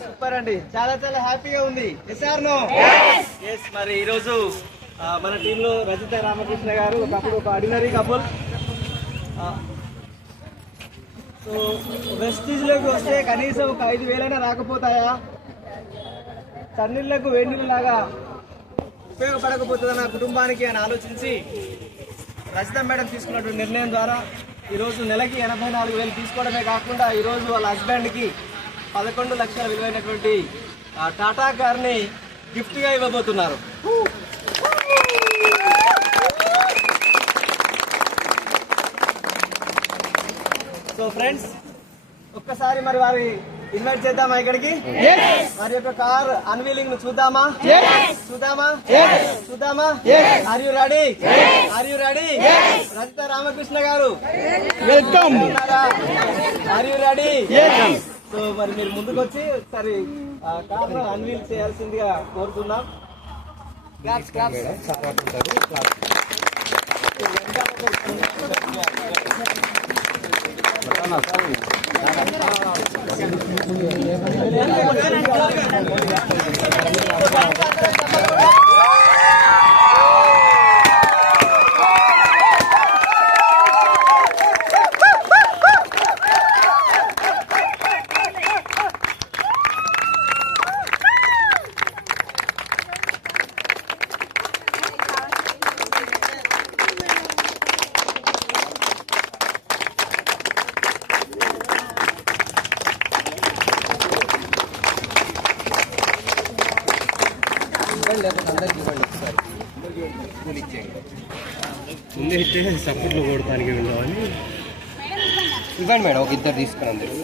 Super అండి, చాలా చాలా హ్యాపీగా ఉంది. మరి ఈరోజు మన టీంలో రజిత రామకృష్ణ గారు ఒకప్పుడు ఒక ఆర్డినరీ కపుల్. సో వెస్టీజ్లోకి వస్తే కనీసం ఒక 5,000 రాకపోతాయా? తన్నీళ్లకు వేణీలాగా ఉపయోగపడకపోతుందా నా కుటుంబానికి అని ఆలోచించి రజిత మేడం తీసుకున్నటువంటి నిర్ణయం ద్వారా ఈరోజు నెలకి 84,000 తీసుకోవడమే కాకుండా ఈరోజు వాళ్ళ హస్బెండ్కి 11 లక్షల విలువైనటువంటి టాటా కార్ని గిఫ్ట్గా ఇవ్వబోతున్నారు. సో ఫ్రెండ్స్, ఒక్కసారి మరి వారి ఇన్వైట్ చేద్దామా ఇక్కడికి? వారి యొక్క కార్ అన్వీలింగ్ ను చూద్దామా? Are you ready? Rajitha Ramakrishna garu welcome. Are you ready? So మరి మీరు ముందుకు వచ్చి ఒకసారి కార్ అన్వీల్ చేయాల్సిందిగా కోరుతున్నాం. ముందే ఇస్తే సపోర్ట్లు కొడటానికి ఉండవని ఇవ్వండి మేడం, ఒక ఇద్దరు తీసుకుని అందరు.